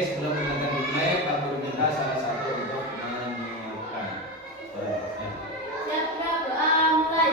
sebelum kita dimulai, Pak Guru minta salah satu untuk menyiapkan. Siap, doa mulai.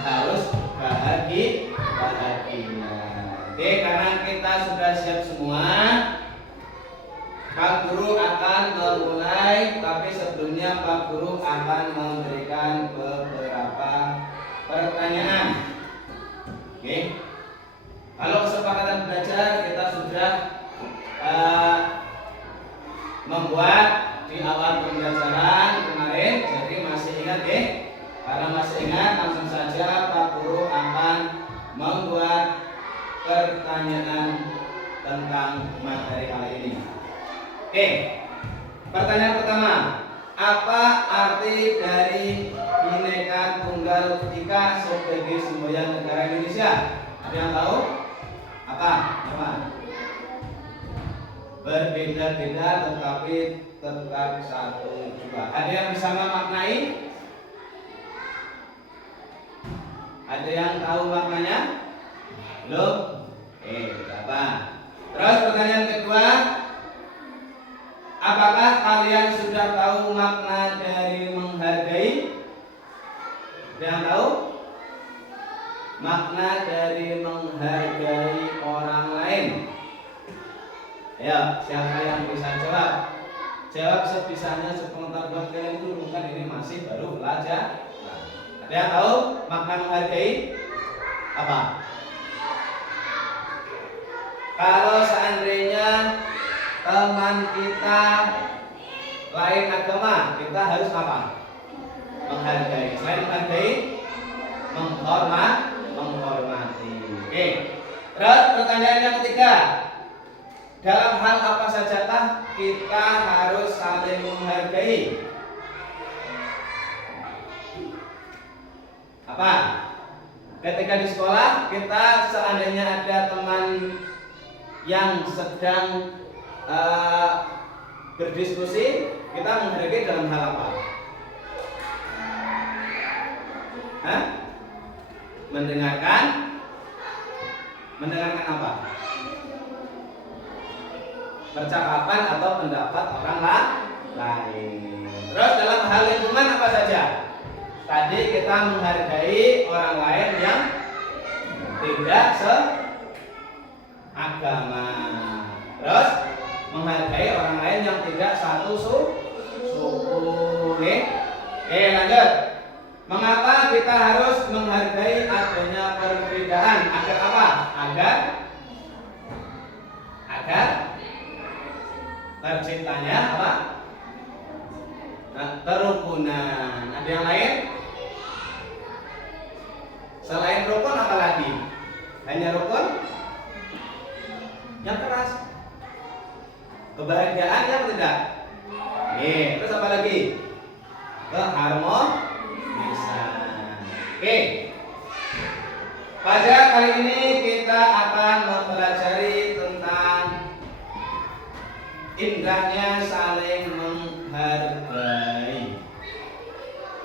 Harus bahagia. Oke, karena kita sudah siap semua, Pak Guru akan memulai, tapi sebelumnya Pak Guru akan memberikan beberapa pertanyaan. Oke. Kalau kesepakatan belajar kita sudah membuat di awal pembelajaran kemarin, jadi masih ingat ya? Kalau masih ingat, langsung saja Pak Guru akan membuat pertanyaan tentang materi kali ini. Oke, pertanyaan pertama, apa arti dari Bhinneka Tunggal Ika sebagai semboyan negara Indonesia? Ada yang tahu? Apa? Apa? Berbeda-beda tetapi tetap satu juga. Ada yang bisa memaknai? Ada yang tahu maknanya? Belum? Apa? Terus pertanyaan kedua, apakah kalian sudah tahu makna dari menghargai? Ada yang tahu? Makna dari menghargai orang lain. Ya, siapa yang bisa jawab? Jawab sebisanya, sepengetahuan kalian itu, bukan ini masih baru belajar. Ada yang tahu makna menghargai? Apa? Kalau seandainya teman kita lain agama, kita harus apa? Menghargai. Selain menghargai, menghormati. Oke. Terus pertanyaan yang ketiga, dalam hal apa sajakah kita harus saling menghargai? Apa? Ketika di sekolah kita seandainya ada teman yang sedang berdiskusi, kita menghargai dalam hal apa? Hah? Mendengarkan apa? Percakapan atau pendapat orang lain. Terus dalam hal lingkungan apa saja? Tadi kita menghargai orang lain yang tidak seagama. Terus menghargai orang lain yang tidak satu suku. Oke, lanjut. Mengapa kita harus menghargai adanya perbedaan? Agar apa? Agar terciptanya apa? Kerukunan. Ada yang lain? Selain rukun apa lagi? Hanya rukun yang keras. Kebahagiaan yang tidak. Terus apa lagi? Keharmonisan. Oke. Pada kali ini kita akan mempelajari tentang indahnya saling menghargai.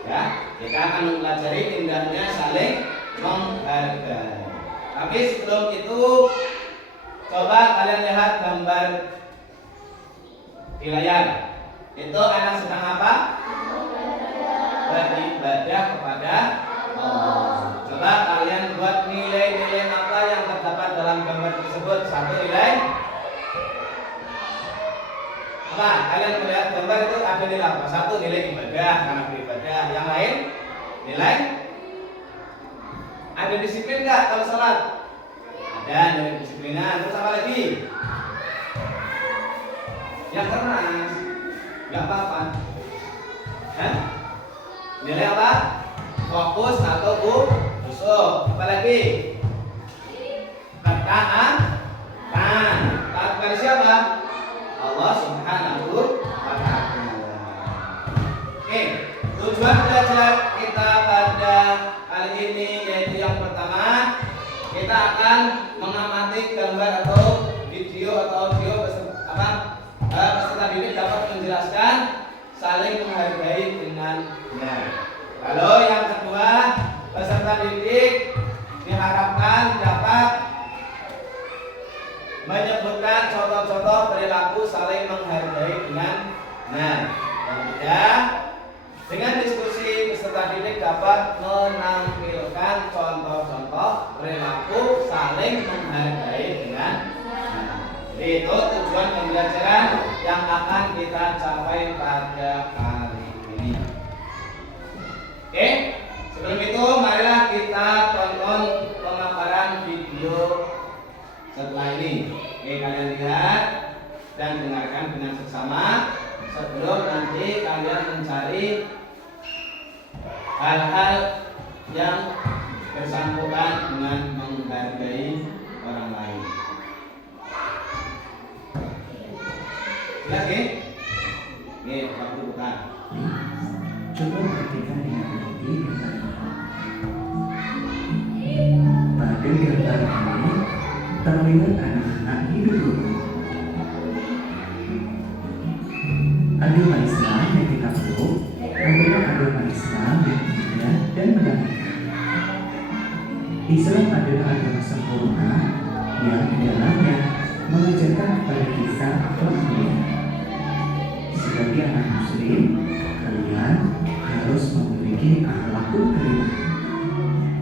Ya, kita akan mempelajari indahnya saling menghargai. Tapi sebelum itu, coba kalian lihat gambar di layar. Itu anak sedang apa? Beribadah kepada Allah. Coba kalian buat nilai-nilai apa yang terdapat dalam gambar tersebut. Satu nilai apa? Kalian melihat gambar itu ada nilai apa? Satu nilai ibadah, karena beribadah. Yang lain nilai ada disiplin nggak kalau sholat? Ada nilai disiplinan. Terus apa lagi? Yang keras, nggak apa-apa. Nilai apa? Fokus atau khusyuk. Apa lagi? Ketaatan. Taat kepada siapa? Allah Subhanahu wa ta'ala. Oke, tujuan belajar kita pada kali ini yaitu yang pertama, kita akan mengamati gambar atau video atau audio peserta didik dapat menjelaskan saling menghargai dengan benar. Lalu yang kedua, peserta didik diharapkan dapat menyebutkan contoh-contoh perilaku saling menghargai dengan benar. Yang ketiga, dengan diskusi peserta didik dapat menampilkan contoh-contoh perilaku saling menghargai dengan benar. Jadi itu tujuan pembelajaran yang sebelum nanti kalian mencari hal-hal yang bersangkutan dengan menghargai orang lain. Jelas ya? Oke, waktu buka. Coba perhatikan dengan teliti pada gambar ini terlihat anak-anak hidup rukun. Agama Islam yang kita peluk adalah agama Islam yang mulia dan mendamaikan. Islam adalah agama sempurna yang di dalamnya mengajarkan kepada kita akhlak mulia. Sebagai anak Muslim, kalian harus memiliki akhlakul karimah,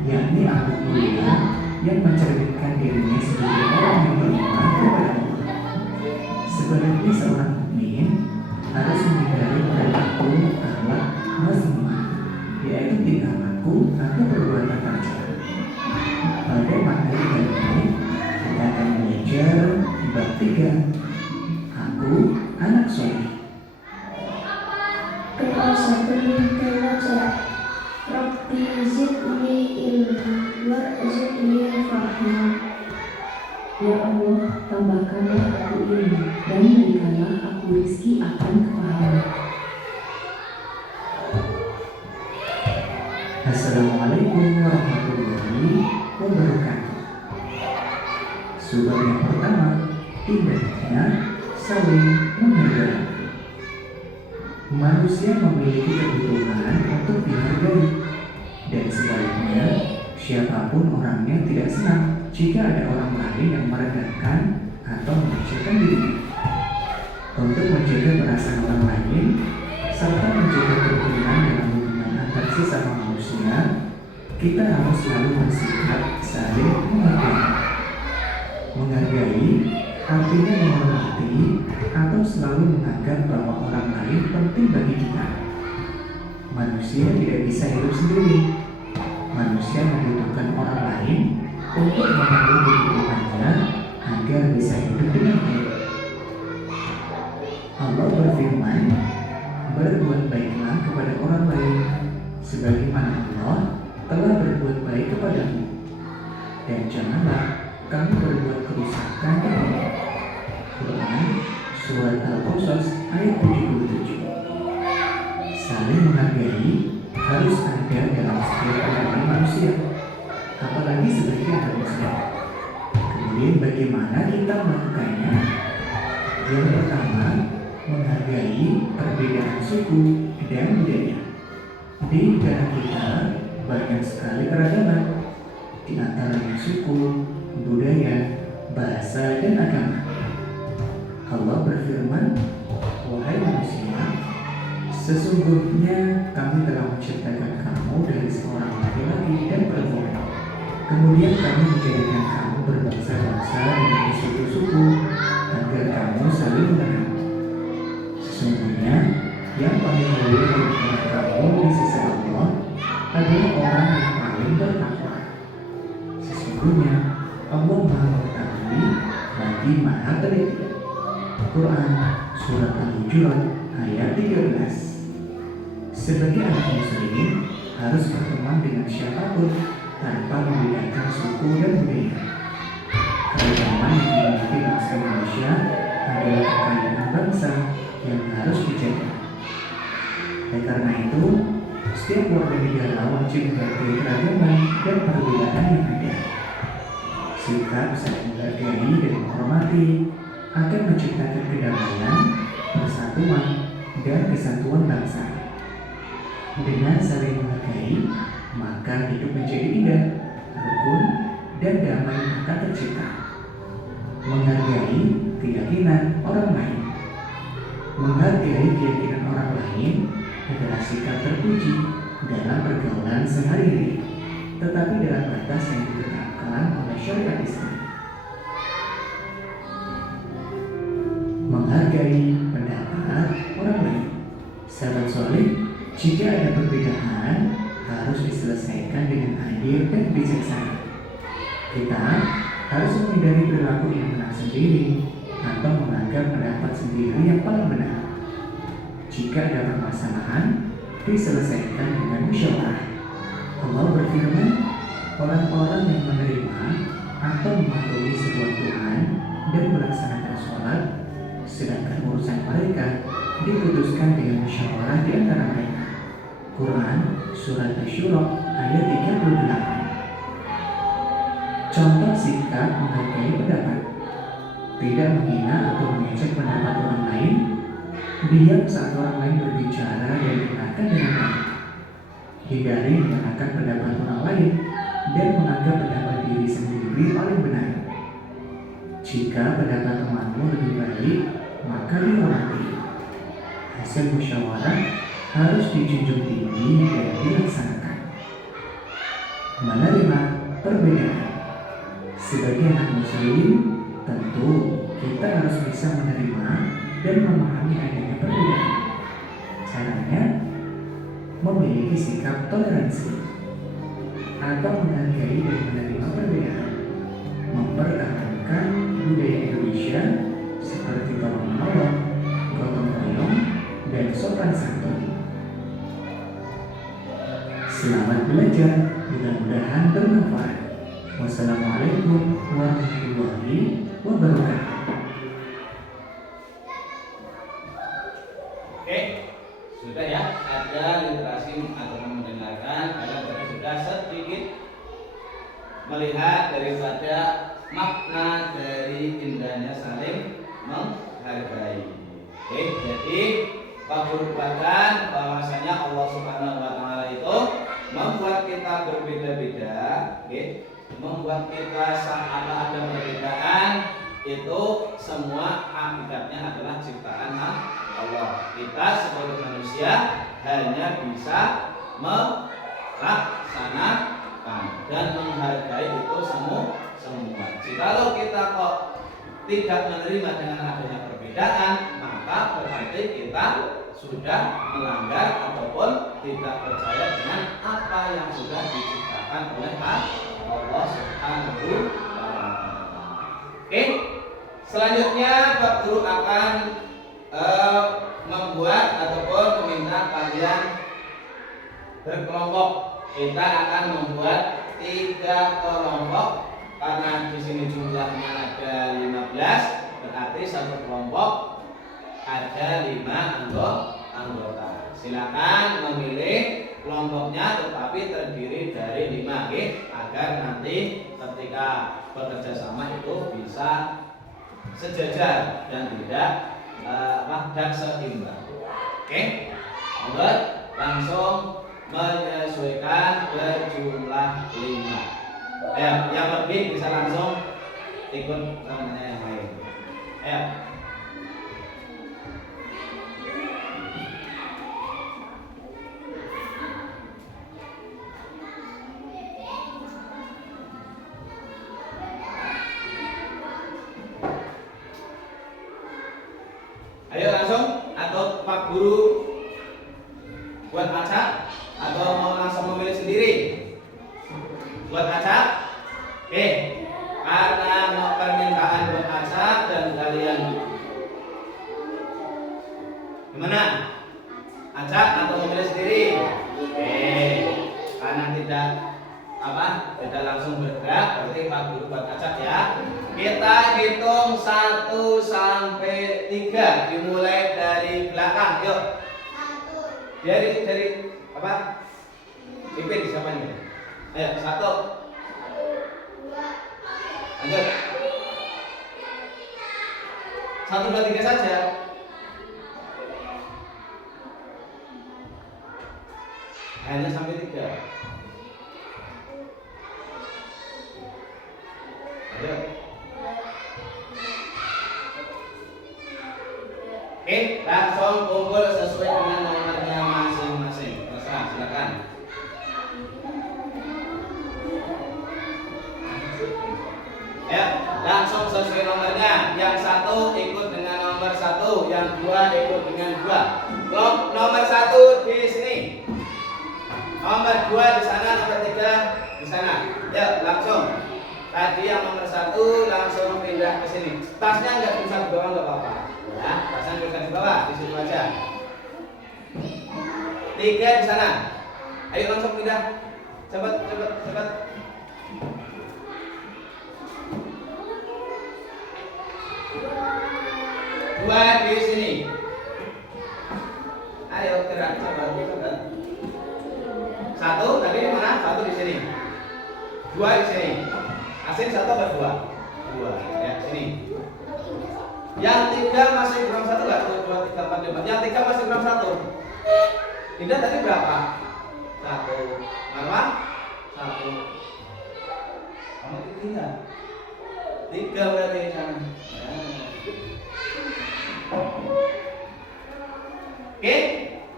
yakni akhlak mulia yang mencerminkan dirinya sebagai orang yang beriman kepada Allah. Sebaliknya seorang mukmin harus menghindari perilaku akhlak mazmumah, yaitu tingkah laku atau perbuatan tercela. Pada materi kali ini kita akan belajar bab 3, aku anak soleh. Doa satu membaca Rabbi zidni ilman warzuqni fahma. Ya Allah, tambahkanlah aku ilmu dan berikanlah aku rezeki akan kepahaman. Assalamualaikum warahmatullahi wabarakatuh. Sebab yang pertama, indahnya saling menghargai. Manusia memiliki kebutuhan untuk dihargai, dan sebaliknya, siapapun orangnya tidak senang jika ada orang lain yang merendahkan atau mengecilkan dirinya. Untuk menjaga perasaan orang lain serta menjaga kerukunan dalam hubungan antar sesama manusia, kita harus selalu bersikap saling menghargai. Menghargai artinya menghormati atau selalu menganggap bahwa orang lain penting bagi kita. Manusia tidak bisa hidup sendiri. Manusia membutuhkan orang lain untuk memenuhi kebutuhannya agar bisa hidup dengan baik. Allah berfirman, berbuat baiklah kepada orang lain sebagaimana Allah telah berbuat baik kepadamu, dan janganlah kamu berbuat kerusakan kepada. Quran Surat Al-Qasas ayat 77. Saling menghargai harus ada dalam setiap kehidupan manusia, apalagi sebagai anak Muslim. Kemudian bagaimana kita melakukannya? Yang pertama, menghargai perbedaan suku dan budaya. Di negara kita banyak sekali keragaman di antara suku, budaya, bahasa, dan agama. Allah berfirman, wahai manusia, sesungguhnya kami telah menciptakan kamu dari seorang laki-laki dan perempuan. Kemudian kami menjadikan kamu berbangsa-bangsa dan bersuku-suku agar kamu saling mengenal. Sesungguhnya yang paling mulia di antara kamu di sisi Allah adalah orang yang paling bertakwa. Sesungguhnya Allah Maha Mengetahui lagi Maha Teliti. Quran Surat Al-Hujurat ayat 13. Sebagai anak muslim harus berteman dengan siapapun tanpa membedakan suku dan budaya. Keragaman yang dimiliki bangsa Indonesia adalah kekayaan bangsa yang harus dijaga. Dan karena itu, setiap warga negara wajib menghargai keragaman dan perbedaan yang ada. Sikap saling menghargai dan menghormati akan menciptakan kedamaian, persatuan, dan kesatuan bangsa. Dengan saling menghargai, maka hidup menjadi indah, rukun, dan damai akan tercipta. Menghargai keyakinan orang lain. Menghargai keyakinan orang lain adalah sikap terpuji dalam pergaulan sehari-hari, tetapi dalam batas yang ditetapkan oleh syariat Islam. Menghargai pendapat orang lain. Sahabat soleh, jika ada perbedaan harus diselesaikan dengan adil dan bijaksana. Kita harus menghindari perilaku yang menang sendiri atau menganggap pendapat sendiri yang paling benar. Jika ada permasalahan, diselesaikan dengan musyawarah. Allah berfirman, orang-orang yang menerima atau mematuhi sebuah Tuhan dan melaksanakan sholat, sedangkan urusan mereka diputuskan dengan musyawarah di antara mereka. Quran Surat Asy-Syura ayat 38. Contoh sikap menghargai pendapat: tidak menghina atau mengejek pendapat orang lain, diam saat orang lain berbicara dan dengarkan dengan baik, hindari menyalahkan pendapat orang lain dan menganggap pendapat diri sendiri paling benar. Jika pendapat temanmu lebih baik, maka dihormati. Hasil musyawarah harus dijunjung tinggi dan dilaksanakan. Menerima perbedaan. Sebagai anak muslim, tentu kita harus bisa menerima dan memahami adanya perbedaan. Caranya, memiliki sikap toleransi atau menghargai dan menerima perbedaan, mempertahankan budaya Indonesia seperti tolong menolong, gotong royong, dan sopan santun. Selamat belajar, mudah-mudahan bermanfaat. Wassalamualaikum warahmatullahi wabarakatuh. Oke, sudah ya, ada literasi atau mendengarkan, ada tadi sudah sedikit melihat daripada makna dari indahnya saling menghargai. Oke, jadi keberkatan bahwasanya Allah Subhanahu wa taala itu membuat kita berbeda-beda, membuat kita saat ada perbedaan itu semua akibatnya adalah ciptaan Allah. Kita sebagai manusia hanya bisa melaksanakan dan menghargai itu semua. Jikalau kita kok tidak menerima dengan adanya perbedaan, maka berarti kita sudah melanggar ataupun tidak percaya dengan apa yang sudah diciptakan oleh Allah Subhanahu wa taala. Oke, selanjutnya Pak Guru akan membuat ataupun meminta kalian berkelompok. Kita akan membuat 3 kelompok karena di sini jumlahnya ada 15, berarti satu kelompok ada 5 anggota. Silakan memilih kelompoknya, tetapi terdiri dari 5, agar nanti ketika bekerja sama itu bisa sejajar dan tidak dan seimbang. Oke, langsung menyesuaikan berjumlah 5. Yang lebih bisa langsung ikut temannya yang lain. Ayo langsung, atau Pak Guru buat acak, atau mau langsung memilih sendiri? Buat acak? Oke, karena mau permintaan buat acak dan kalian gimana? Acak atau memilih sendiri? Oke, karena tidak langsung bergerak, berarti Pak Guru buat acak ya. Kita hitung 1 sampai 3, dimulai dari belakang. Yuk. Dari apa? Ipin siapa ini? Ayo, 1. Lanjut. 1, 2, 3 saja. Hanya sampai 3. Ayo. Oke, langsung kumpul sesuai dengan nomornya masing-masing. Terserah, silakan. Ya, langsung sesuai nomornya. Yang 1 ikut dengan nomor 1, yang 2 ikut dengan 2. Nomor 1 di sini. Nomor 2 di sana, nomor 3 di sana. Ya, langsung. Tadi yang nomor 1 langsung pindah ke sini. Tasnya nggak bisa dibawa, nggak apa-apa. Ya, tasnya bisa dibawa di situ aja. 3 di sana. Ayo langsung pindah. Cepat, cepat, cepat. 2 di sini. Ayo gerak, coba, cepat. 1 tadi di mana? 1 di sini. 2 di sini. Asin 1 atau 2? 2. Ya, sini. Yang 3 masih kurang 1 enggak? 1, 2, 3, 4, 5. Yang 3 masih kurang 1. Tidak tadi berapa? 1. Berapa? 1. Kamu 3. 3 berarti di sana. Ya. Oke.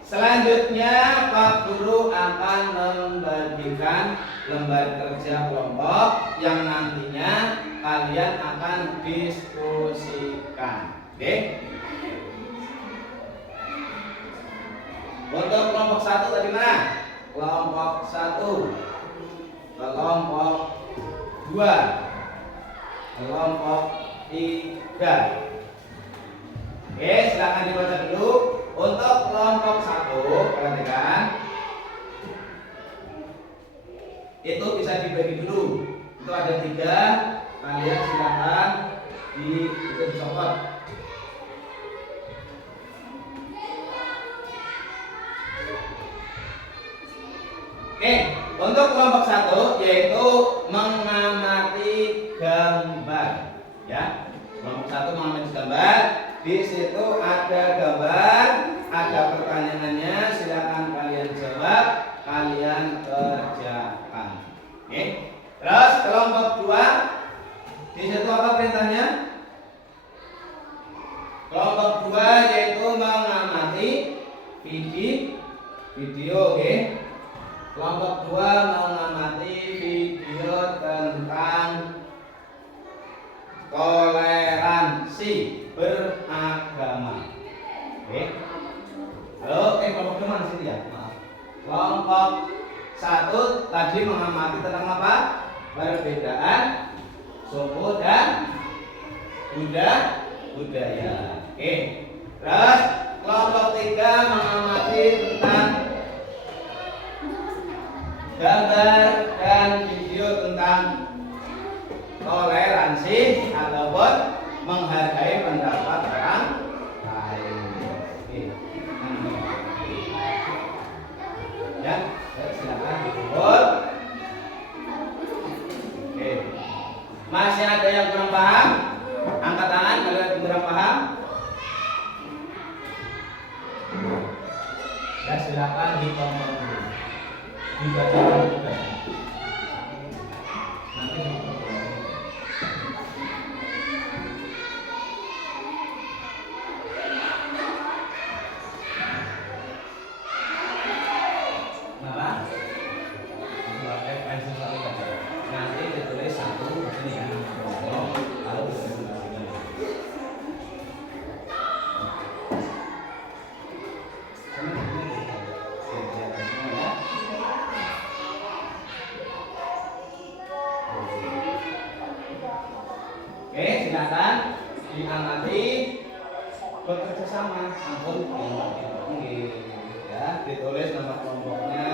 Selanjutnya Pak Guru akan membagikan lembar kerja kelompok yang nantinya kalian akan diskusikan. Oke? Untuk kelompok 1 tadi mana? Kelompok 1, kelompok 2, kelompok 3. Oke, silakan dibaca dulu. Untuk kelompok 1, perhatikan. Itu bisa dibagi dulu. Itu ada 3. Kalian silakan dicopot. Oke, untuk kelompok 1 yaitu mengamati gambar. Ya, kelompok 1 mengamati gambar. Di situ ada gambar, ada pertanyaannya. Silakan kalian jawab, kalian kerjakan. Oke. Terus kelompok 2, di situ apa perintahnya? Kelompok 2 yaitu mengamati video. Oke. Kelompok 2 mengamati video tentang toleransi beragama. Oke. Halo, kelompok 2 mana sini ya? Maaf. Kelompok 1 tadi mengamati tentang apa? Perbedaan suku dan budaya. Oke. Terus kelompok 3 mengamati tentang gambar dan video tentang toleransi ataupun menghargai pendapat orang lain. Ya, silakan dikumpul. Oke. Masih ada yang kurang paham? Angkat tangan kalau yang kurang paham. Ya, silakan dikumpul dulu. Dibacakan juga. Nanti nanti ditulis 1 di sini ya. Lalu oke, silakan diamati, bekerja sama, ampun, ya, ditulis nama kelompoknya.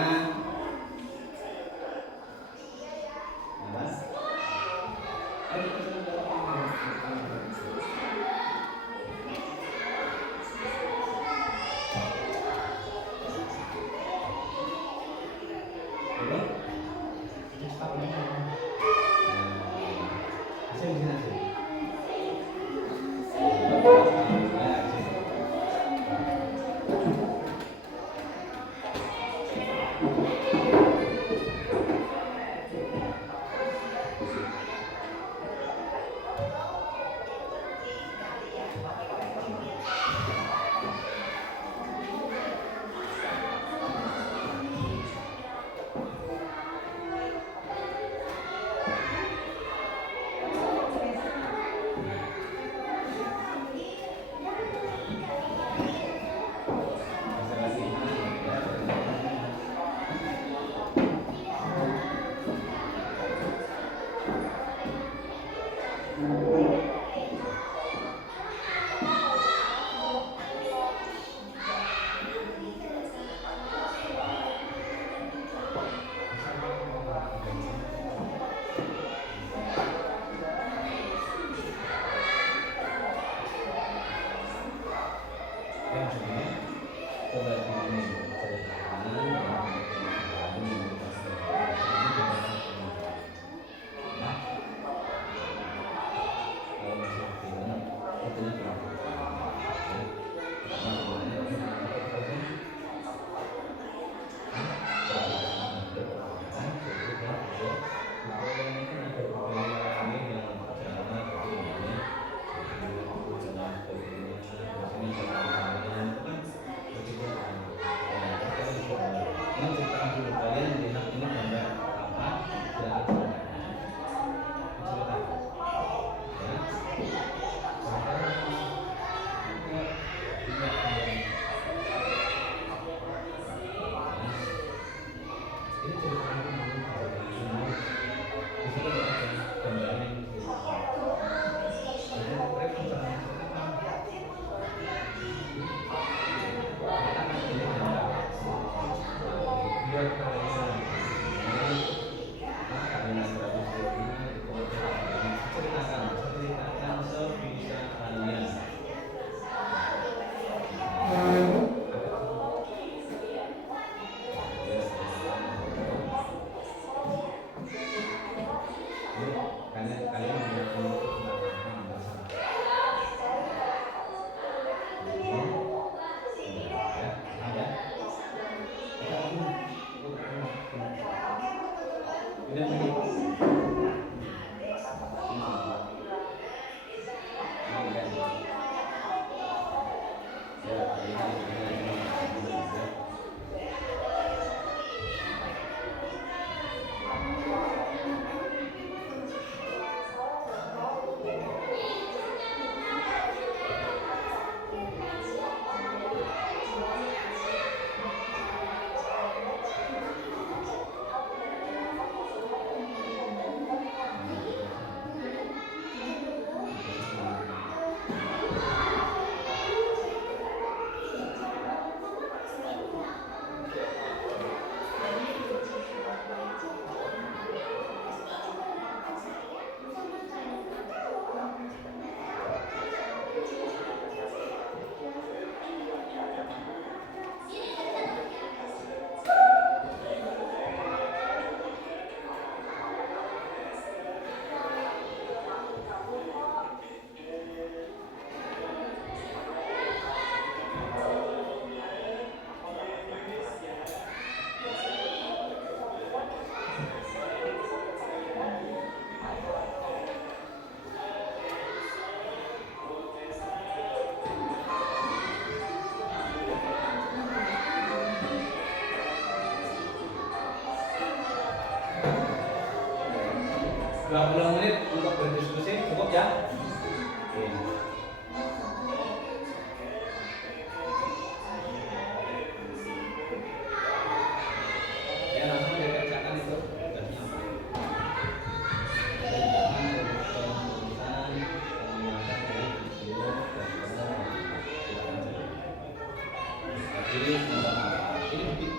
20 menit untuk berdiskusi cukup ya. Oke. Ya langsung dikerjakan itu tugasnya apa? Tulisan, penguatan dari video dan ini tentang apa? Ini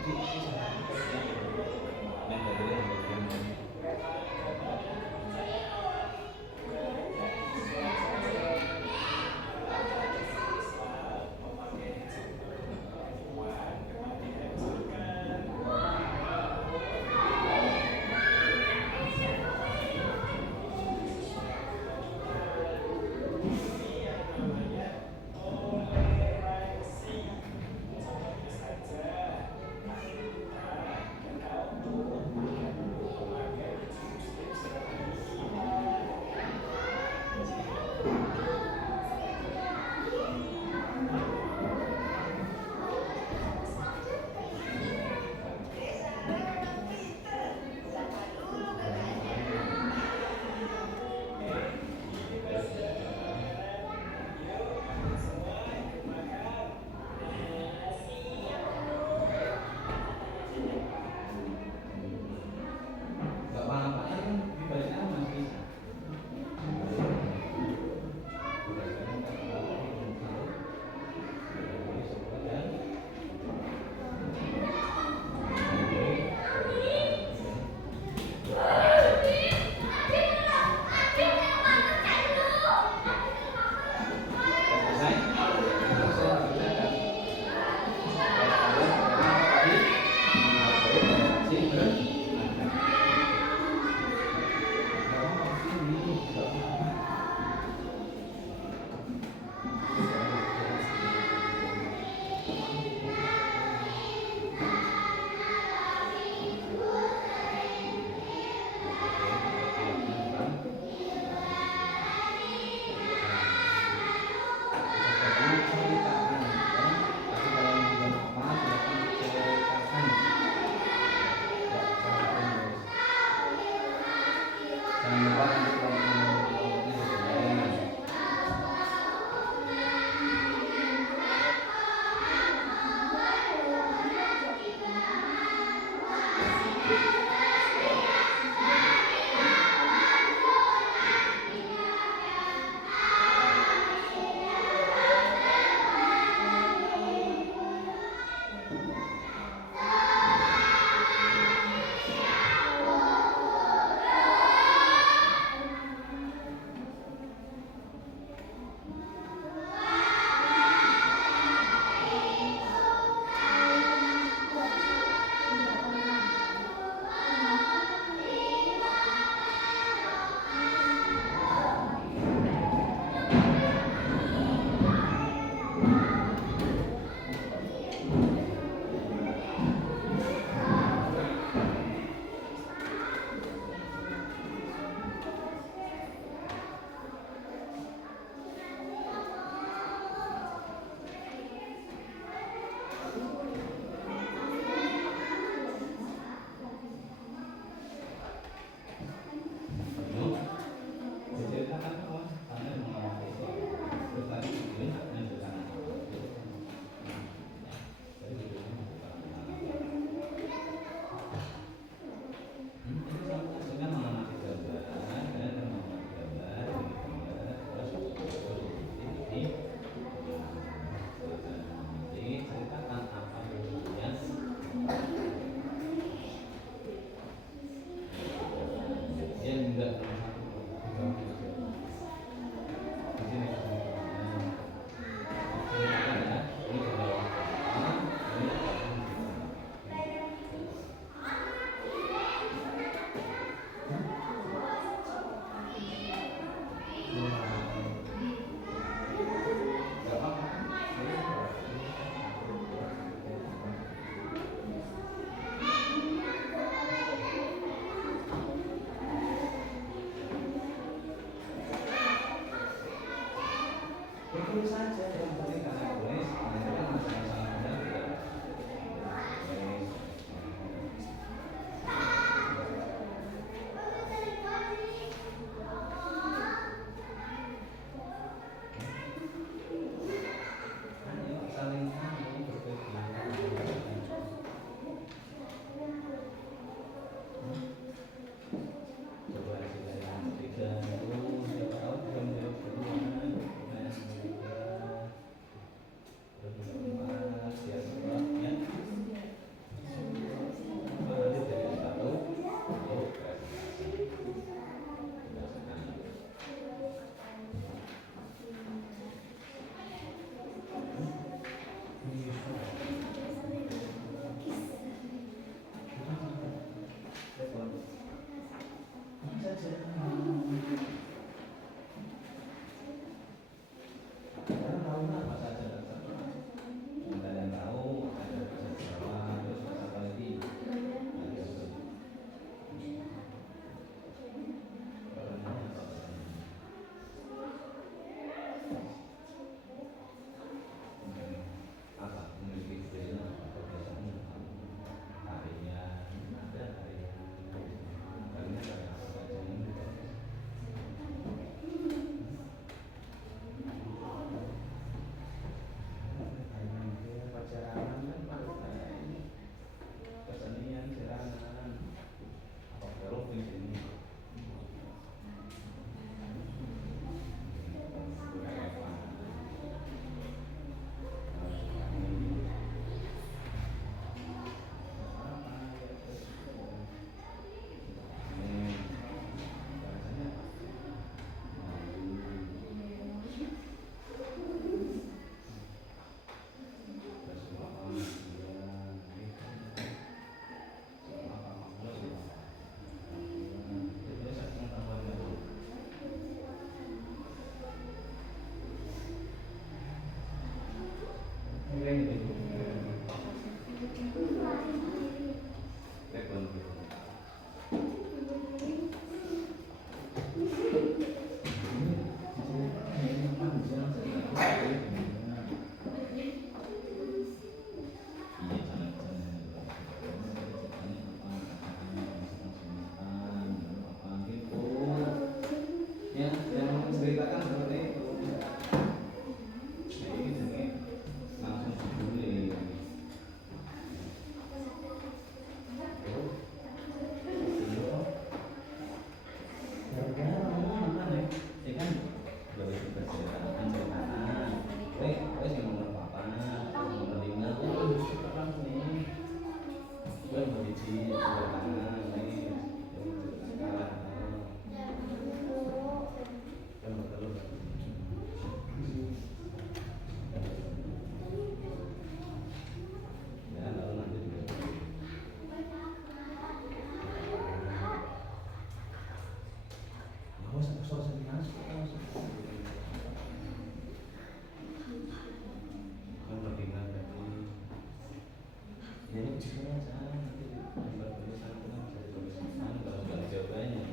Jadi misalnya saya nanti buat tulisan itu kan bisa dituliskan kalau nggak jawabannya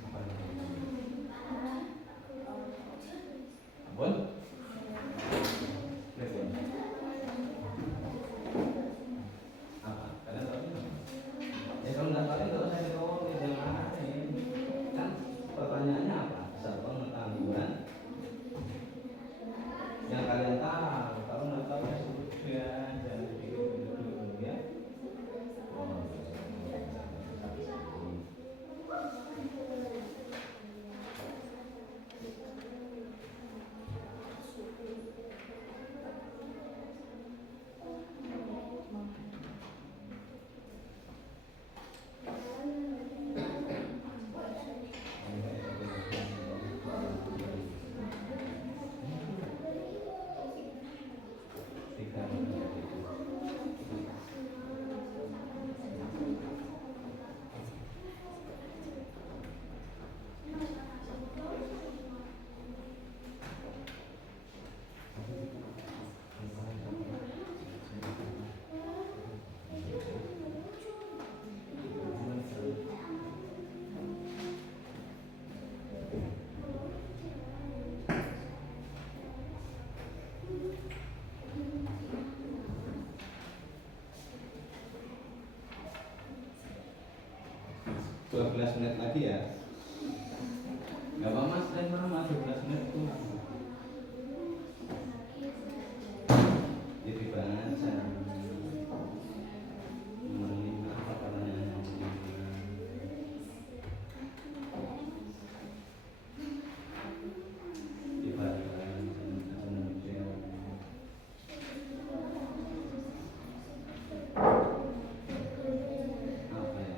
apa namanya? Ampun? Telepon. Apa? Kalian tahu nggak? Ya kalau nggak tahu itu saya tahu di mana ini. Kan pertanyaannya apa? Satu pengetahuan yang kalian tahu. Kalau nggak tahu ya sudah jangan dipikir dulu ya. Oh, belas menit lagi ya. Gak apa mas, dan mama 12 menit tuh. Jadi baca. Melihat apa pertanyaannya. Dibacakan apa ya?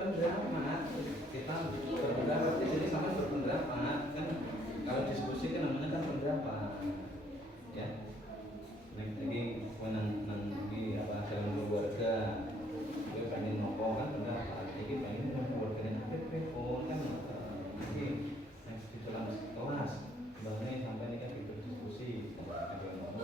Pendapat kita berpendapat jadi sama berpendapat kan kalau diskusi kan namanya kan pendapat ya lagi nang di apa dalam keluarga itu pengen nopo kan pendapat jadi pengen keluarganya telepon kan nanti yang di dalam kelas bahkan sampai ini kan itu diskusi ada nopo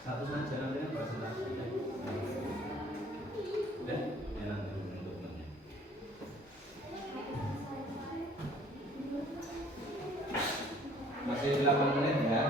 satu saja nanti kan presentasi dan nanti bentuknya masih 8 menit ya.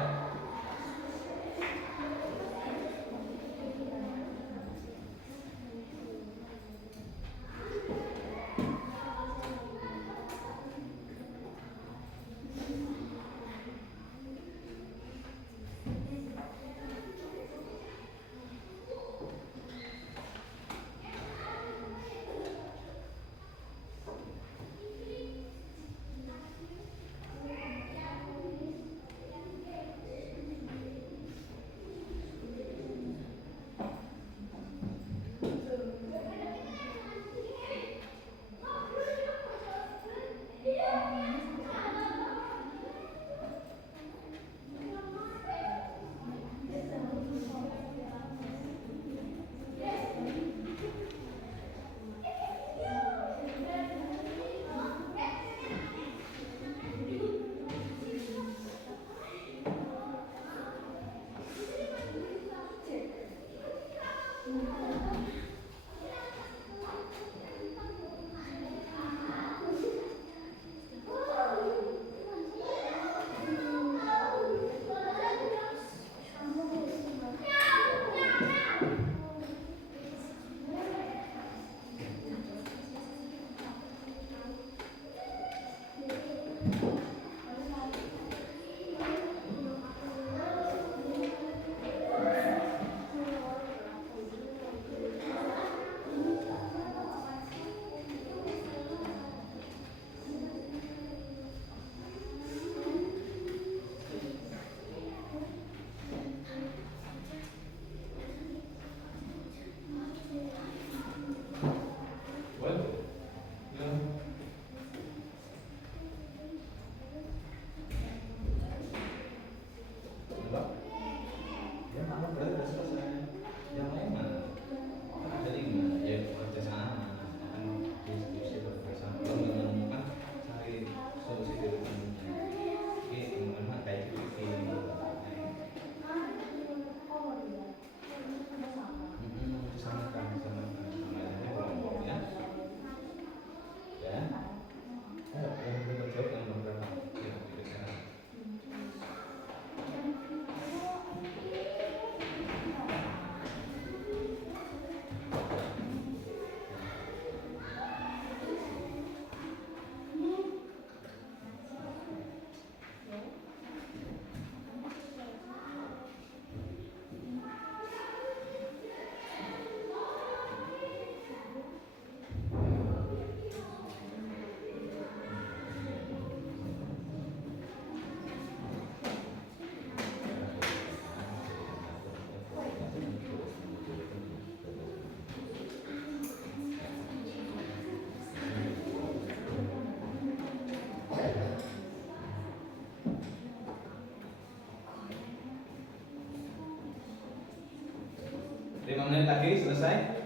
lagi selesai?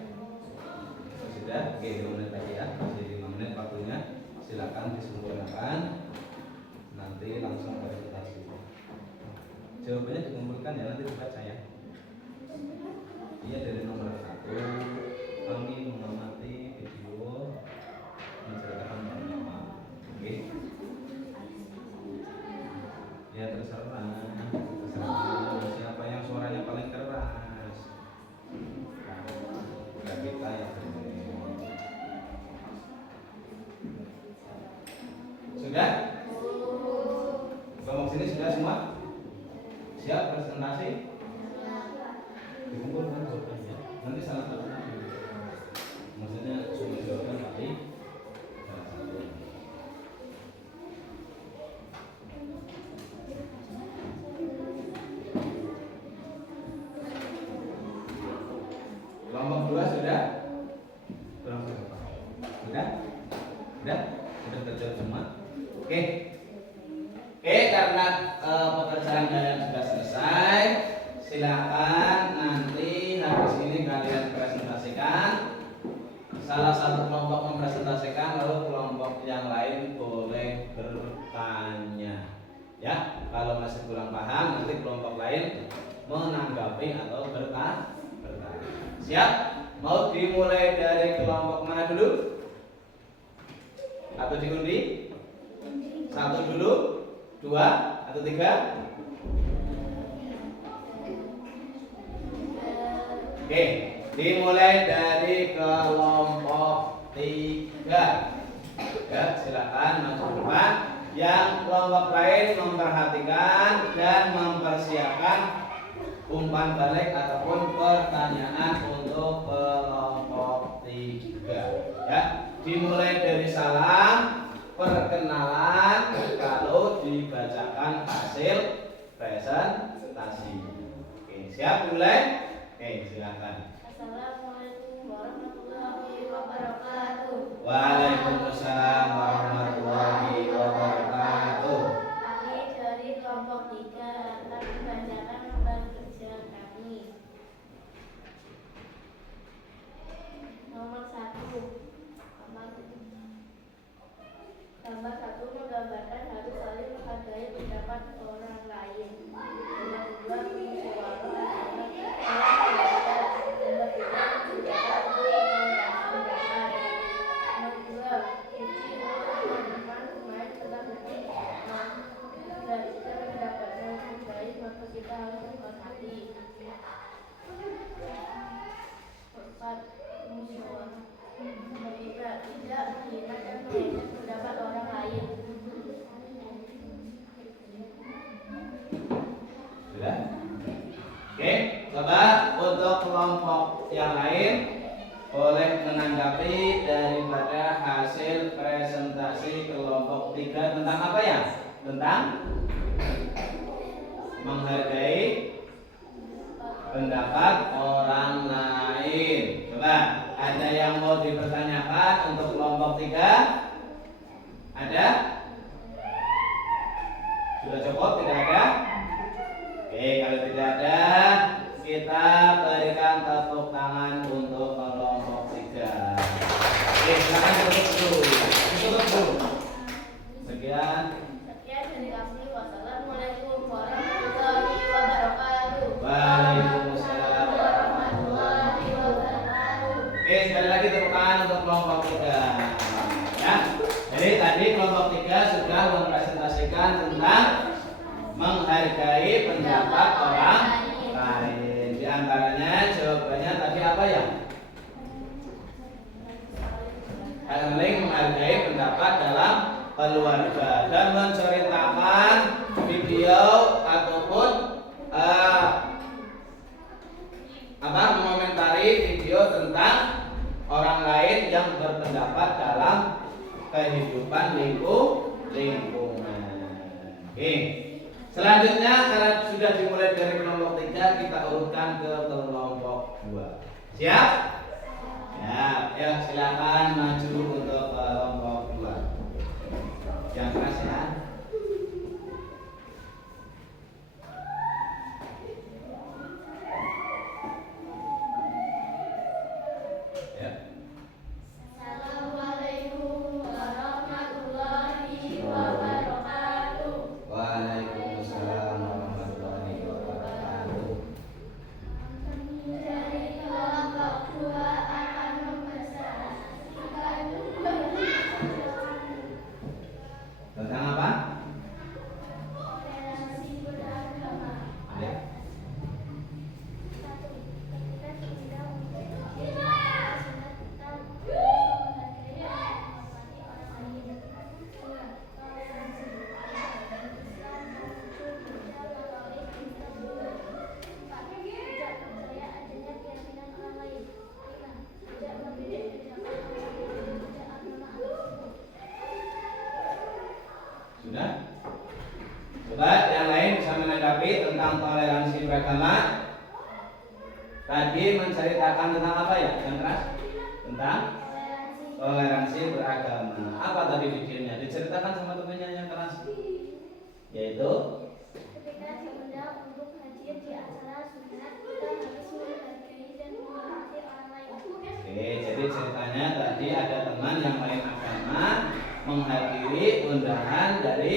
Sudah, oke 2 menit lagi ya, masih 5 menit waktunya. Silakan disempurnakan. Nanti langsung verifikasi. Jawabannya dikumpulkan ya, nanti dibaca ya. Iya dari nomor 1. Kami mengamati video menceritakan tema. Oke. Ya terserah siapa yang suaranya paling keras. Bukan kita yang sudah? Kelompok sini sudah semua? Siap presentasi? Dikumpulkan jawabannya. Nanti salah satu maksudnya semua jawaban kali salah satu. Kelompok 2 sudah? Kelompok berapa? Sudah? Sudah? Sudah terjawab semua? Oke. Oke, karena pekerjaan kalian sudah selesai, silakan nanti habis ini kalian presentasikan. Salah satu kelompok mempresentasikan, lalu kelompok yang lain boleh bertanya. Ya, kalau masih kurang paham, nanti kelompok lain menanggapi atau bertanya. Siap? Mau dimulai dari kelompok mana dulu? Atau diundi? 1 dulu, 2 atau 3? Oke, dimulai dari kelompok 3. Ya, silakan maju ke depan. Yang kelompok lain memperhatikan dan mempersiapkan umpan balik ataupun pertanyaan untuk kelompok 3. Ya, dimulai dari salam perkenalan, kalau dibacakan hasil presentasi. Oke, siap mulai? Oke, silakan. Assalamualaikum warahmatullahi wabarakatuh. Waalaikumsalam warahmatullahi wabarakatuh. Kami dari kelompok 3 akan membacakan lembar kerja kami. Nomor 1. Gambar 1 menggambarkan harus saling menghargai pendapat orang lain. Nomor 2 musyawarah adalah dalam belajar. Nomor 3 menceritakan pendapat. Nomor 2 uji teman-teman pemain telah berhenti. Jika pendapatnya lebih baik maka kita harus menghormati. 4. Musyawarah. Tidak menghina dan mengejek pendapat orang lain. Sudah? Oke, coba untuk kelompok yang lain boleh menanggapi daripada hasil presentasi kelompok 3 tentang apa ya? Tentang menghargai pendapat orang lain. Coba, ada yang mau dipertanyakan untuk kelompok 3? Ada? Sudah cukup? Tidak ada? Oke, kalau tidak ada, kita berikan tepuk tangan untuk kelompok 3. Oke, silakan tutup dulu. Tutup dulu. Sekian dari kami. Wassalamualaikum warahmatullahi wabarakatuh. Waalaikumsalam. warahmatullahi wabarakatuh. Oke, sekali lagi tepuk tangan untuk kelompok 3. Ya. Jadi tadi kelompok 3 sudah mempresentasikan tentang menghargai pendapat orang lain. Di antaranya jawabannya tadi apa ya? Saling menghargai pendapat dalam keluarga dan menceritakan video ataupun mengomentari video tentang orang lain yang berpendapat dalam kehidupan lingkungan. Oke. Selanjutnya karena sudah dimulai dari kelompok 3, kita urutkan ke kelompok 2. Siap? Ya, silakan maju untuk kelompok 2. Yang keras ya. Sudah? Coba yang lain bisa menanggapi tentang toleransi beragama. Tadi menceritakan tentang apa ya? Yang keras? Tentang toleransi beragama. Apa tadi videonya? Diceritakan sama temannya yang keras. Yaitu Ketika diundang untuk hadir di acara sunat, kita harus menghargai dan menghormati orang lain. Oke, jadi ceritanya tadi ada teman yang lain agama menghadiri undangan dari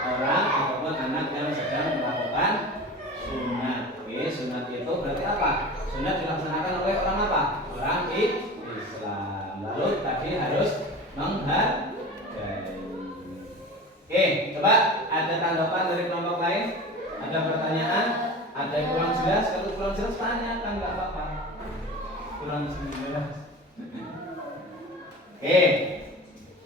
orang ataupun anak yang sedang melakukan sunat. Oke, sunat itu berarti apa? Sunat dilaksanakan oleh orang apa? Orang Islam. Lalu tadi harus menghargai. Oke, coba ada tanggapan dari kelompok lain? Ada pertanyaan? Ada yang kurang jelas? Kalau kurang jelas tanyakan, nggak apa-apa. Kurang jelas. Oke,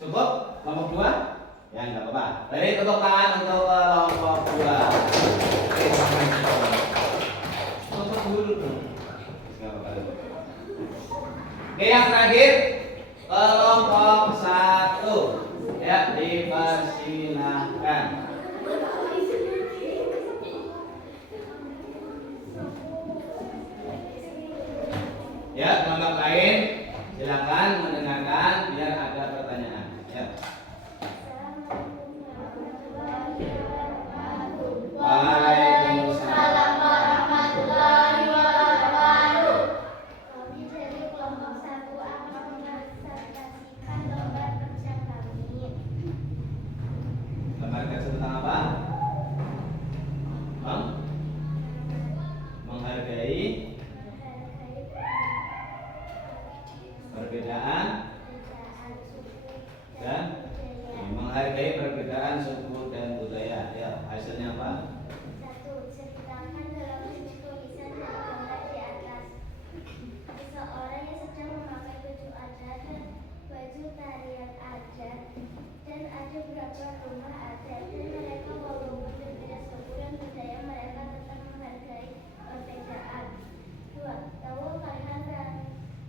cukup kelompok 2? Ya nggak apa-apa. Jadi tepuk tangan untuk kelompok 2. Oke, sampai kelompok dulu. Nggak apa-apa. Oke, yang terakhir kelompok 1. Ya, dipersilahkan. Ya, kelompok lain silakan mendengarkan biar ada pertanyaan. Ya. Waalaikumsalam warahmatullahi wabarakatuh. Kami dari kelompok 1 akan mempresentasikan lomba kerja kami. Lembar kerja tentang apa? Menghargai perbedaan dan menghargai perbedaan suku dan budaya. Ya, hasilnya apa? 1. Ceritakan dalam bentuk tulisan dan gambar di atas. Seseorang yang sedang memakai baju adat dan baju tarian adat, dan ada beberapa rumah adat, dan mereka walaupun berbeda suku dan budaya, mereka tetap menghargai perbedaan. 2. Tahu kalian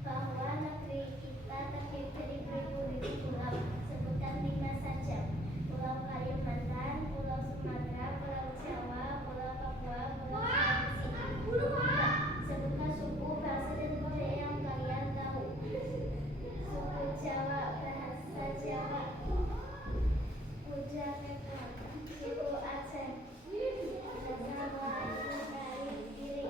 bahwa negeri kita terdiri dari beribu-ribu pulau? Sebutkan 5 saja. Pulau Kalimantan, Pulau Sumatera, Pulau Jawa, Pulau Papua, Pulau Sulawesi. 3. Sebutkan suku, bahasa, dan budaya yang kalian tahu. Suku Jawa, bahasa Jawa. Budaya Nepal, suku Aceh. Bahasa Melayu dari diri.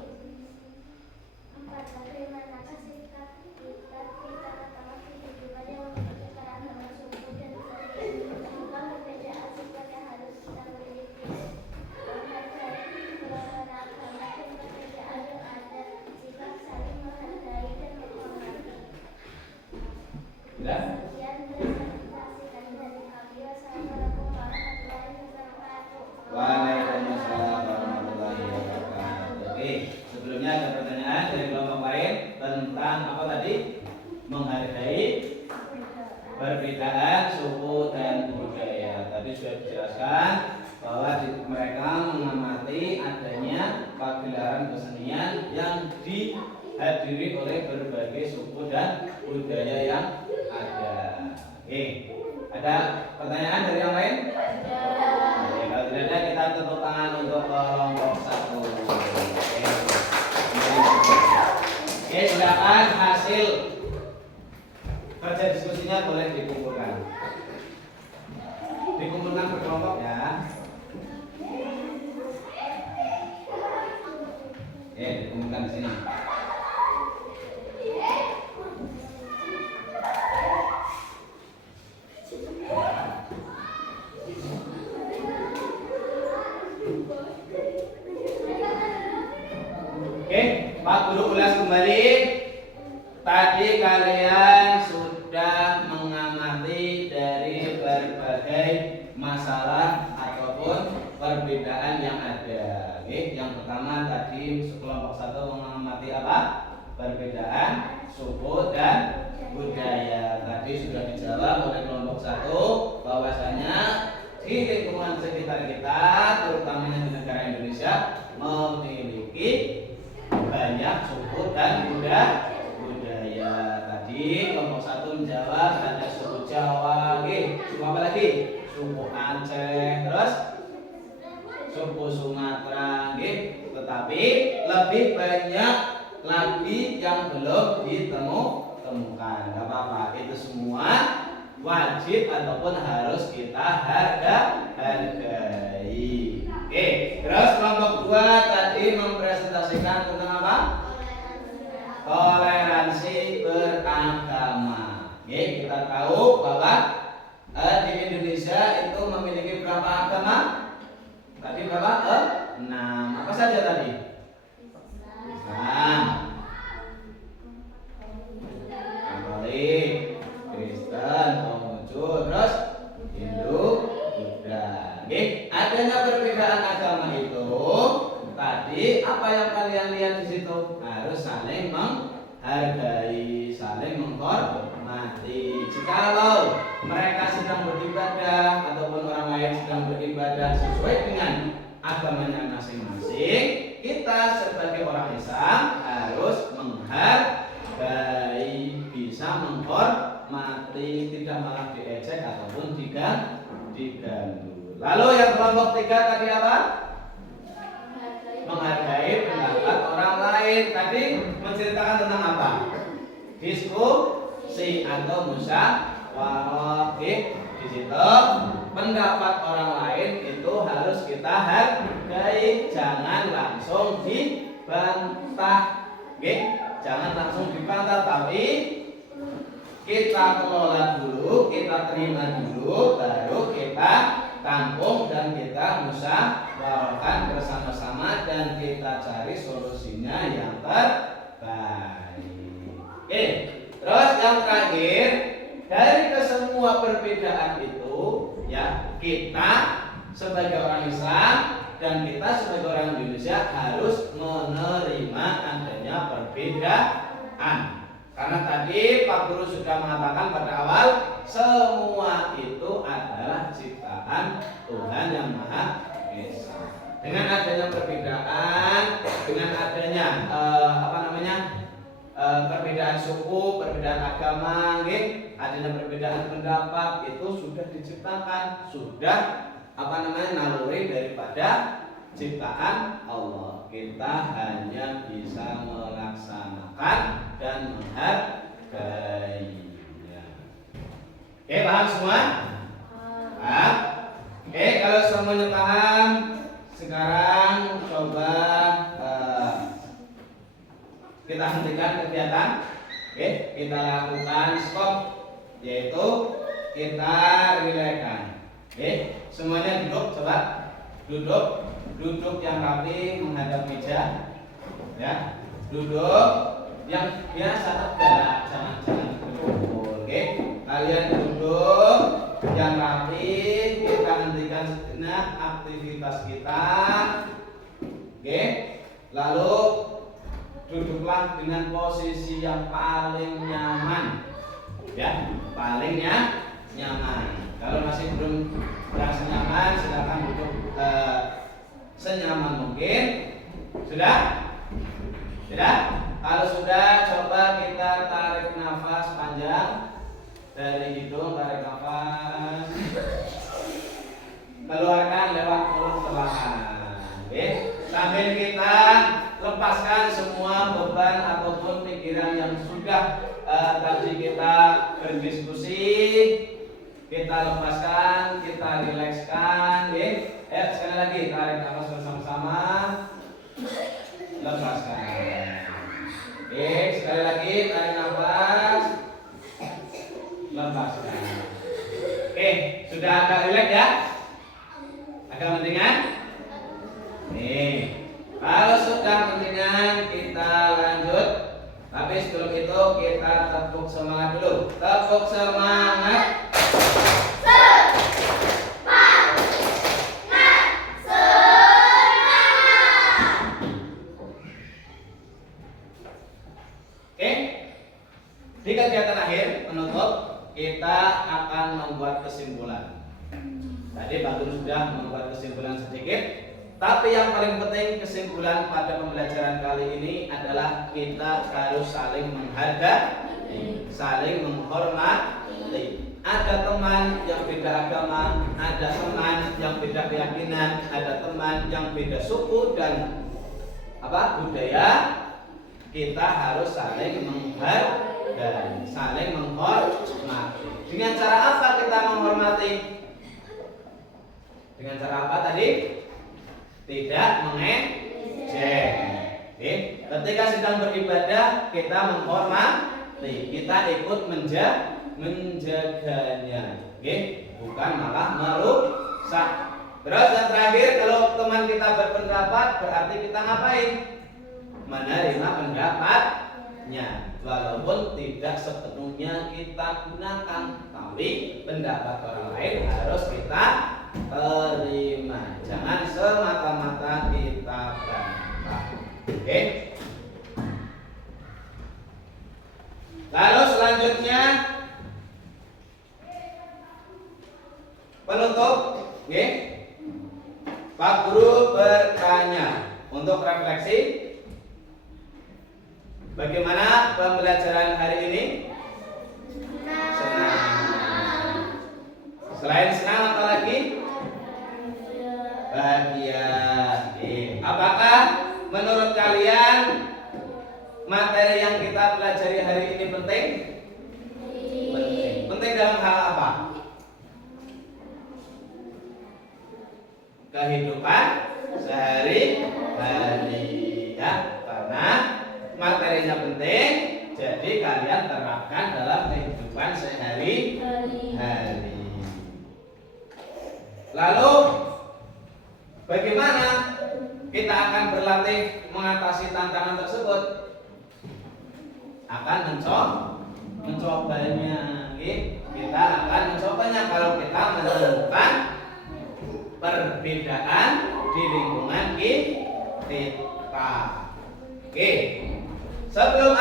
4. Bagaimanakah sikap kita tentang kehidupan yang memiliki keragaman suku dan budaya? Bukan perbedaan sikap yang harus kita miliki. Menghargai keragaman dan perbedaan yang ada, sikap saling menghargai dan menghormati. Ya. Sekian presentasikan dari kami. Wassalamualaikum warahmatullahi wabarakatuh. Waalaikumsalam warahmatullahi wabarakatuh. Oke, sebelumnya ada pertanyaan dari kelompok lain tentang apa tadi? Menghargai perbedaan suku dan budaya. Tadi sudah dijelaskan bahwa mereka mengamati adanya pagelaran kesenian yang dihadiri oleh berbagai suku dan budaya yang ada. Oke, ada pertanyaan dari yang lain? Oke, kalau tidak ada kita tepuk tangan untuk kelompok 1. Oke, silakan hasil kerja diskusinya boleh dikumpulkan. Dikumpulkan per kelompok ya. Oke, dikumpulkan di sini. Oke, Pak Guru ulas kembali. Tadi kalian sudah mengamati dari berbagai masalah ataupun perbedaan yang ada. Oke, yang pertama tadi kelompok 1 mengamati apa? Perbedaan suku dan budaya. Tadi sudah dijawab oleh kelompok 1 bahwasanya di lingkungan sekitar kita, terutamanya di negara Indonesia, memiliki banyak suku dan budaya. Tadi kelompok 1 menjawab ada suku Jawa, suku apa lagi? suku Aceh, terus suku Sumatera, tetapi lebih banyak lagi yang belum ditemukan. Gak apa-apa, itu semua wajib ataupun harus kita hargai. Oke, terus kelompok 2 tadi mempresentasikan tentang apa? Toleransi beragama. Kita tahu bahwa di Indonesia itu memiliki berapa agama? Tadi berapa? 6. Apa saja tadi? Islam, Katolik, Kristen, Konghucu, terus Hindu, Buddha. Adanya perbedaan agama itu tadi apa yang kalian lihat di situ? Harus saling menghargai, saling menghormati. Jikalau mereka sedang beribadah ataupun orang lain sedang beribadah sesuai dengan agamanya masing-masing, kita sebagai orang Islam harus menghargai, bisa menghormati, tidak malah diejek ataupun diganggu. Lalu yang kelompok 3 tadi apa? Menghargai pendapat orang lain. Tadi menceritakan tentang apa? Diskusi atau musyawarah. Di situ pendapat orang lain itu harus kita hargai, jangan langsung dibantah. Jangan langsung dibantah, tapi kita kelola dulu, kita terima dulu, baru kita tampung dan kita musyawarahkan bersama-sama dan kita cari solusinya yang terbaik. Terus yang terakhir, dari kesemua perbedaan itu, ya kita sebagai orang Islam dan kita sebagai orang Indonesia harus menerima adanya perbedaan. Karena tadi Pak Guru sudah mengatakan pada awal, semua itu adalah ciptaan Tuhan yang Maha Esa. Dengan adanya perbedaan, dengan adanya perbedaan suku, perbedaan agama, adanya perbedaan pendapat, itu sudah diciptakan, sudah naluri daripada ciptaan Allah. Kita hanya bisa melaksanakan dan menghargainya. Paham semua? Paham? Kalau semuanya paham, sekarang coba kita hentikan kegiatan. Kita lakukan stop, yaitu kita rilekskan. Semuanya duduk, coba duduk yang rapi menghadap meja, ya. Duduk yang biasa tegak, jangan berkumpul. Kalian duduk yang rapi, kita hentikan sejenak aktivitas kita. Lalu duduklah dengan posisi yang paling nyaman, ya, paling nyaman. Kalau masih belum merasa nyaman, silakan duduk senyaman mungkin. Sudah? Kalau sudah, coba kita tarik nafas panjang dari hidung, tarik nafas, keluarkan lewat mulut perlahan. Sambil kita lepaskan semua beban ataupun pikiran yang sudah tadi kita berdiskusi. Kita lepaskan, kita rilekskan, sekali lagi tarik nafas bersama-sama, lepaskan. Sekali lagi tarik nafas, lepaskan. Sudah agak rileks ya? Agak mendingan? Kalau sudah mendingan, kita lanjut. Tapi sebelum itu kita tepuk semangat dulu. Tepuk semangat. Di kegiatan akhir penutup, kita akan membuat kesimpulan. Tadi Pak Guru sudah membuat kesimpulan sedikit, tapi yang paling penting kesimpulan pada pembelajaran kali ini adalah kita harus saling menghargai, saling menghormati. Ada teman teman yang beda agama, ada teman yang beda keyakinan, ada teman yang beda suku dan budaya, kita harus saling menghargai, saling menghormati. Dengan cara apa kita menghormati? Dengan cara apa tadi? Tidak mengejek. Ketika sedang beribadah kita menghormati, kita ikut menjaganya, bukan malah merusak. Terus yang terakhir, kalau teman kita berpendapat berarti kita ngapain? Menerima pendapatnya, walaupun tidak sepenuhnya kita gunakan, tapi pendapat orang lain harus kita terima. Jangan semata-mata kita bantah. Lalu selanjutnya penutup, Pak Guru bertanya untuk refleksi, bagaimana pembelajaran hari ini? Senang. Selain senang apa lagi? Bahagia. Apakah menurut kalian materi yang kita pelajari hari ini penting? Penting. Penting dalam hal apa? Kehidupan sehari-hari, ya. Karena materinya penting, jadi kalian terapkan dalam kehidupan sehari-hari. Lalu bagaimana kita akan berlatih mengatasi tantangan tersebut? Akan mencobanya. Kita akan mencobanya kalau kita menemukan perbedaan di lingkungan kita. Sebelum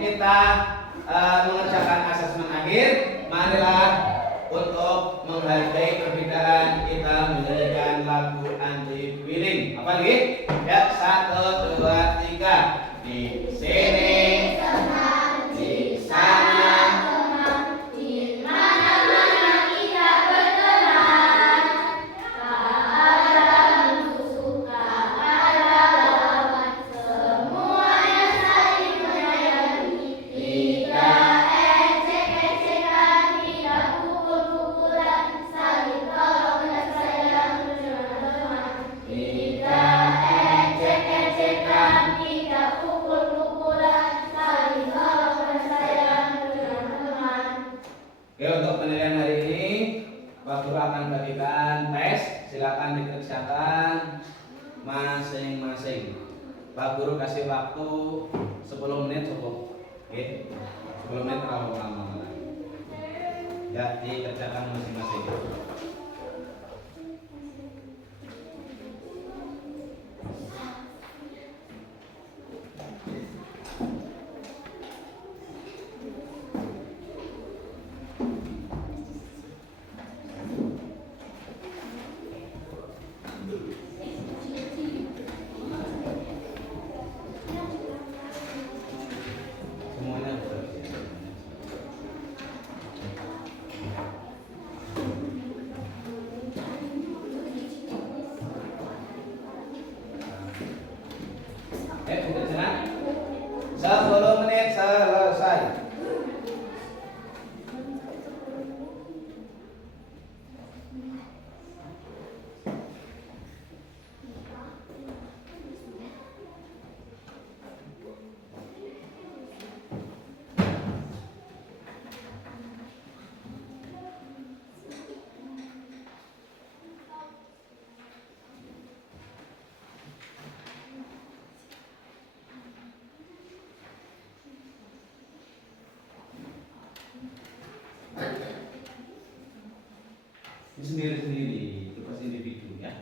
kita mengerjakan asesmen akhir, marilah untuk menghargai perbedaan kita menyanyikan lagu anti bullying. Apa lagi? Ya, 1, 2, 3. Di sini senang, di sana senang, di mana-mana kita berteman. Tak ada musuh, tak ada lawan, semuanya saling menyayangi. Tidak ejek-ejekan, tidak pukul-pukulan, saling tolong dan sayang teman-teman. Tidak ejek-ejekan, tidak pukul-pukulan, saling tolong dan sayang teman-teman. Oke, untuk penilaian hari ini Pak Guru akan bagikan tes, silakan dikerjakan masing-masing. Pak Guru kasih waktu 10 menit cukup. Oke, 10 menit terlalu lama. Ya, dikerjakan masing-masing. Semuanya bekerja. Dikerjakan 10 menit selesai. Ini sendiri-sendiri, tugas individu, ya.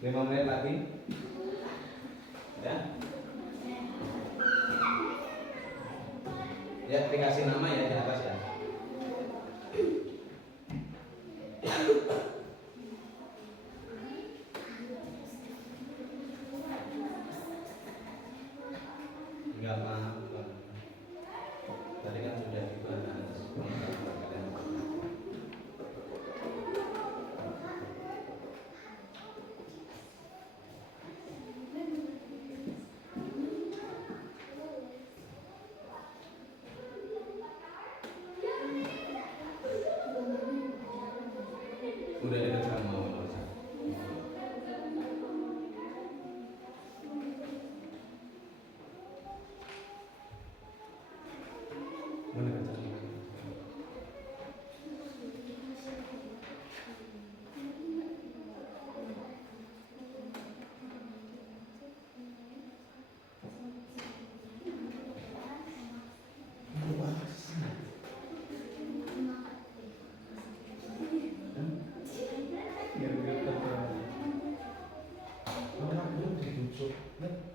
5 menit lagi. Ya. Ya, dikasih nama ya di atas ya. Enggak apa-apa. Tadi kan sudah dibahas. Udah dekat sama Pak Ustaz. Mana kacanya?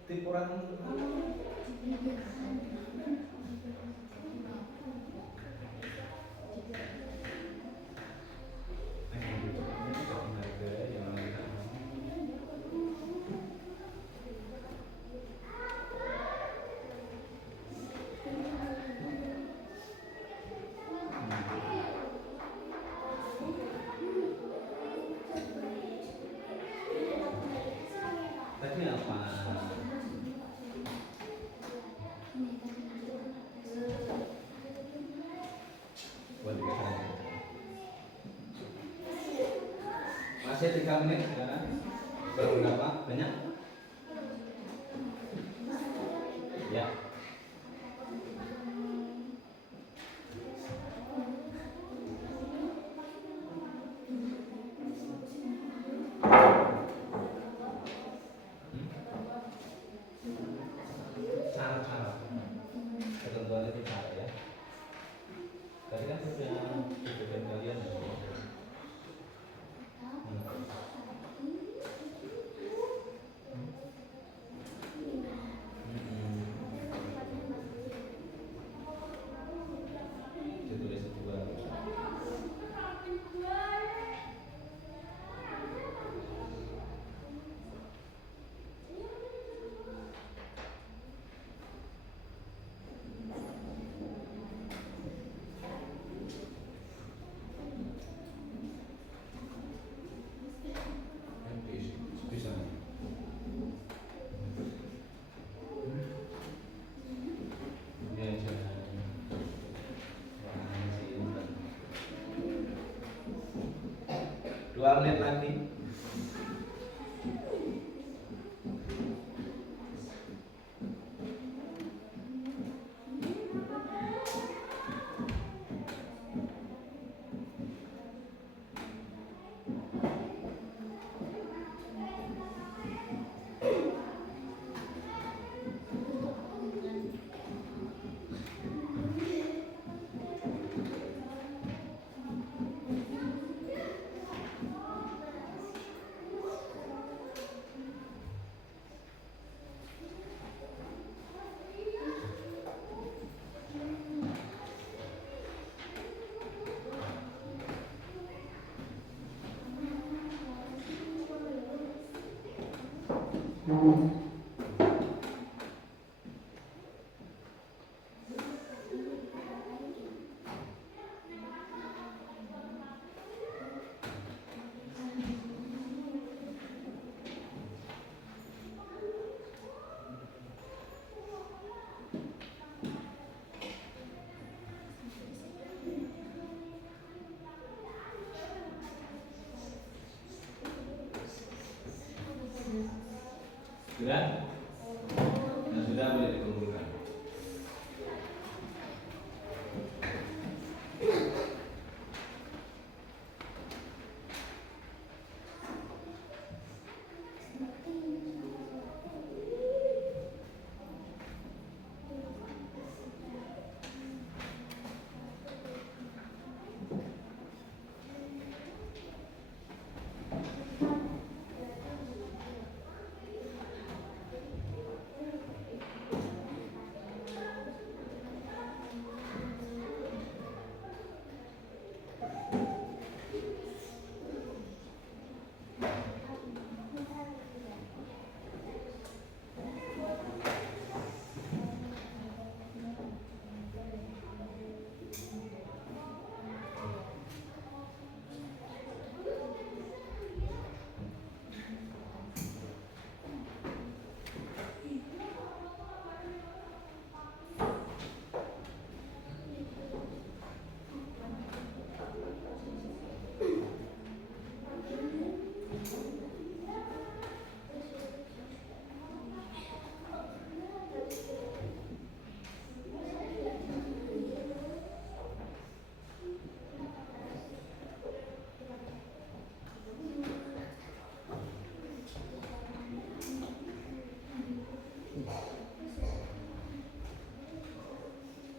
Tipuran tadi apa? Buat dikasih. Masih 3 menit sekarang. Berapa? Banyak? Ya. Cara-cara ketentuan itu cara ya. Tadi kan sudah dibutuhkan kalian ya. Ditulis dua. Bisa. Ya, jangan. 2 menit lagi. Sudah? Nah, sudah boleh dikumpulkan.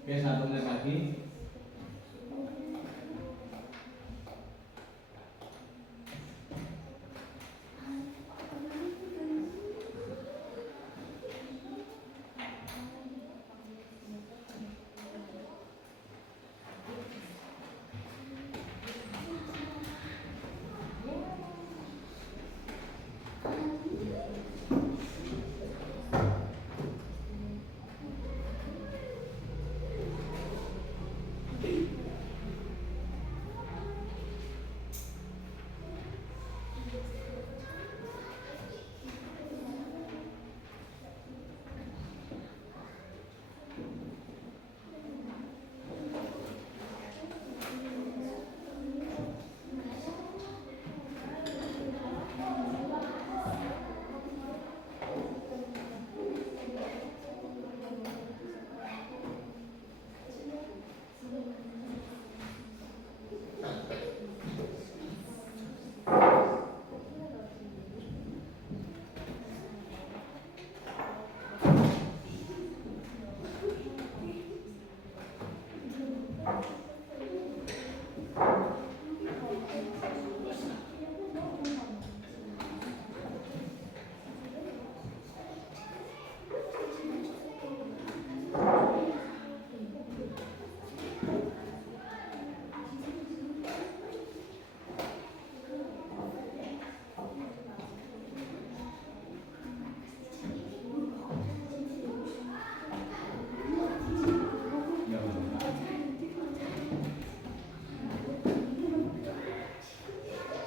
Oke, 1 menit lagi.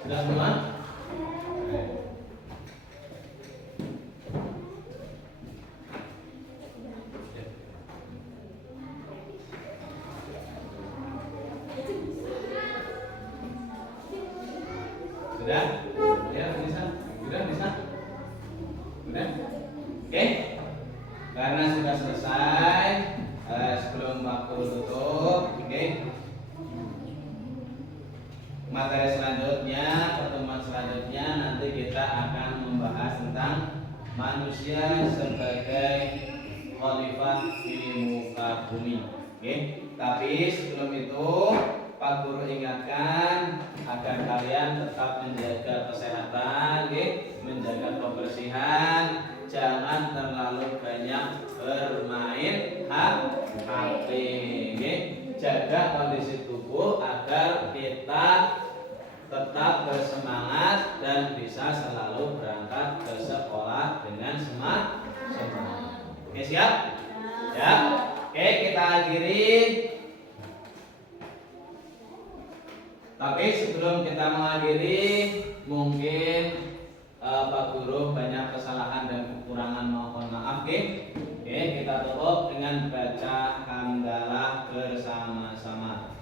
Sudah semua? Sudah? Ya, bisa. Sudah, bisa. Sudah? Oke. Karena sudah selesai, sebelum waktu tutup, oke. Materi selanjutnya, pertemuan selanjutnya nanti kita akan membahas tentang manusia sebagai khalifah di muka bumi. Oke. Tapi sebelum itu Pak Guru ingatkan agar kalian tetap menjaga kesehatan, oke? Menjaga kebersihan, jangan terlalu banyak bermain HP, oke? Jaga kondisi tubuh agar kita tetap bersemangat dan bisa selalu berangkat ke sekolah dengan semangat. Oke, siap? Ya. Oke, kita akhiri. Tapi sebelum kita mengakhiri, mungkin Pak Guru banyak kesalahan dan kekurangan, mohon maaf, oke? Oke, kita tutup dengan baca hamdalah bersama-sama.